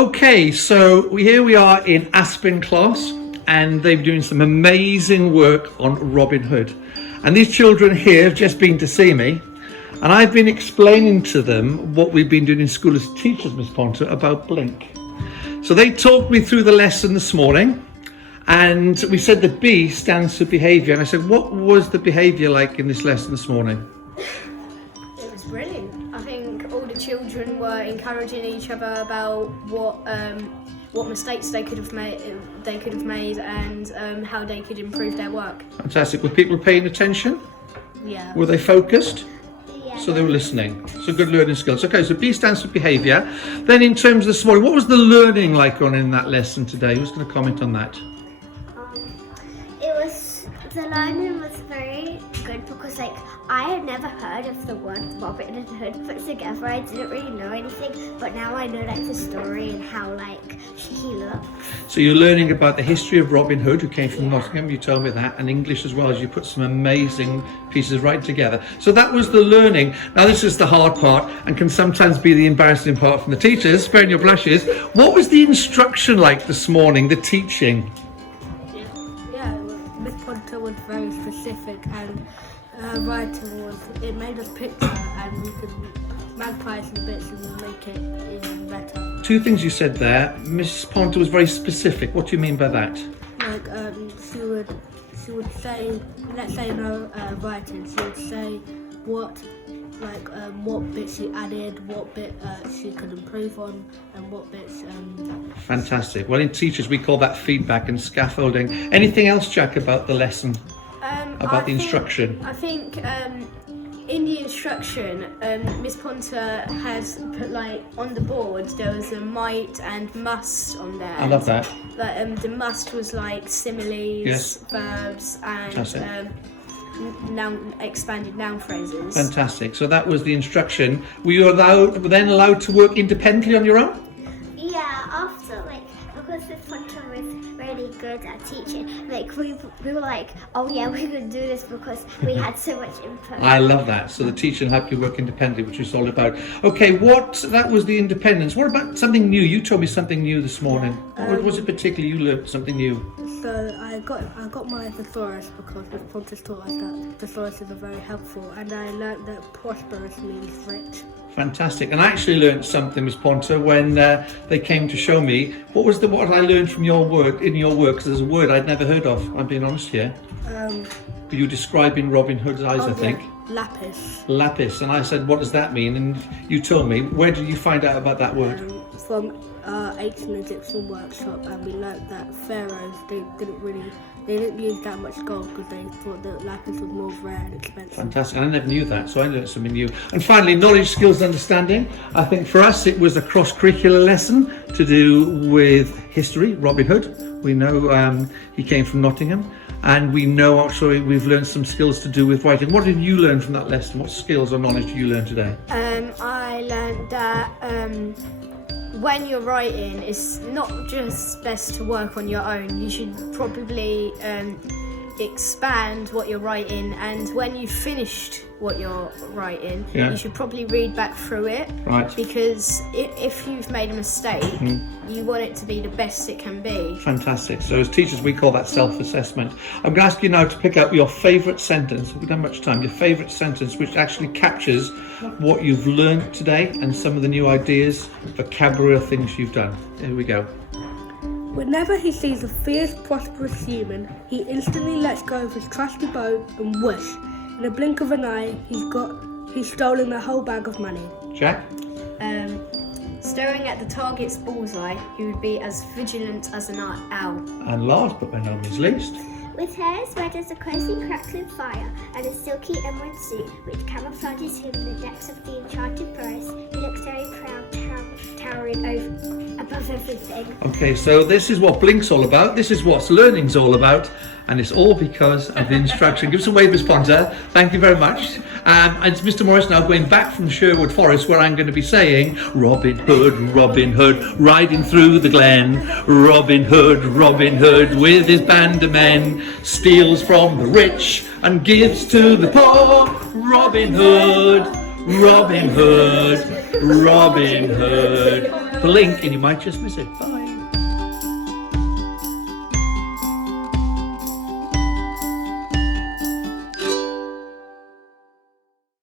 Okay, so here we are in Aspen class, and they've doing some amazing work on Robin Hood. And these children here have just been to see me, and I've been explaining to them what we've been doing in school as teachers, Miss Ponter, about Blink. So they talked me through the lesson this morning, and we said the B stands for behaviour. And I said, what was the behaviour like in this lesson this morning? It was brilliant. I think all the children were encouraging each other about what mistakes they could have made, and how they could improve their work. Fantastic. Were people paying attention? Yeah. Were they focused? Yeah. So they were listening. So good learning skills. Okay, so B stands for behaviour. Then in terms of this morning, what was the learning like on in that lesson today? Who's going to comment on that? The learning was very good because I had never heard of the word Robin and Hood put together. I didn't really know anything, but now I know the story and how he looks. So you're learning about the history of Robin Hood, who came from Nottingham, you told me that, and English as well, as you put some amazing pieces right together. So that was the learning. Now this is the hard part and can sometimes be the embarrassing part from the teachers, sparing your blushes. What was the instruction like this morning, the teaching? Miss Ponter was very specific, and her writing it made us picture, and we could magnify some bits and make it even better. Two things you said there. Miss Ponter was very specific. What do you mean by that? She would say, let's say in her writing, she would say what bits she added, what bit she could improve on, and what bits. Fantastic. Well, in teachers we call that feedback and scaffolding. Anything else, Jack, about the lesson? About the instruction? I think in the instruction, Miss Ponter has put on the board there was a might and must on there. I love that. The must was similes, Yes. verbs, and expanded noun phrases. Fantastic. So that was the instruction. Were you then allowed to work independently on your own? Yeah, after because Miss Ponter was really good at teaching, we were like, oh yeah, we could do this because we had so much input. I love that. So the teacher helped you work independently, which is all about. Okay, that was the independence. What about something new? You told me something new this morning. What was it particularly you learned something new? So I got my thesaurus because Miss Ponter taught us that thesauruses are very helpful, and I learned that prosperous means rich. Fantastic. And I actually learned something, Miss Ponter, when they came to show me. What I learned from your work, because there's a word I'd never heard of, I'm being honest here. You were describing Robin Hood's eyes, I think. Lapis. Lapis. And I said, what does that mean? And you told me. Where did you find out about that word? From ancient Egyptian workshop, and we learnt that pharaohs they didn't use that much gold because they thought that lapis was more rare and expensive. Fantastic. I never knew that, so I learned something new. And finally, knowledge, skills, and understanding. I think for us it was a cross-curricular lesson to do with history, Robin Hood. We know he came from Nottingham, and we know also we've learned some skills to do with writing. What did you learn from that lesson? What skills or knowledge did you learn today? I learned that when you're writing, it's not just best to work on your own. You should probably expand what you're writing, and when you've finished what you're writing, you should probably read back through it. Right. Because if you've made a mistake, you want it to be the best it can be. Fantastic. So as teachers, we call that self-assessment. I'm going to ask you now to pick out your favourite sentence. We don't have much time. Your favourite sentence which actually captures what you've learned today and some of the new ideas, vocabulary of things you've done. Here we go. Whenever he sees a fierce, prosperous human, he instantly lets go of his trusty bow and whoosh. In a blink of an eye, he's stolen the whole bag of money. Jack? Staring at the target's bullseye, he would be as vigilant as an owl. And last but by no means least. With hair as red as a closely crackling fire and a silky emerald suit which camouflages him in the depths of the enchanted forest, he looks very proud, towering above everything. Okay, so this is what Blink's all about. This is what learning's all about. And it's all because of the instruction. Give us a wave, Miss Ponter. Thank you very much. And it's Mr. Morris now going back from Sherwood Forest, where I'm going to be saying, Robin Hood, riding through the glen. Robin Hood, with his band of men, steals from the rich and gives to the poor. Robin Hood, Robin Hood, Robin Hood. Blink and you might just miss it. Bye.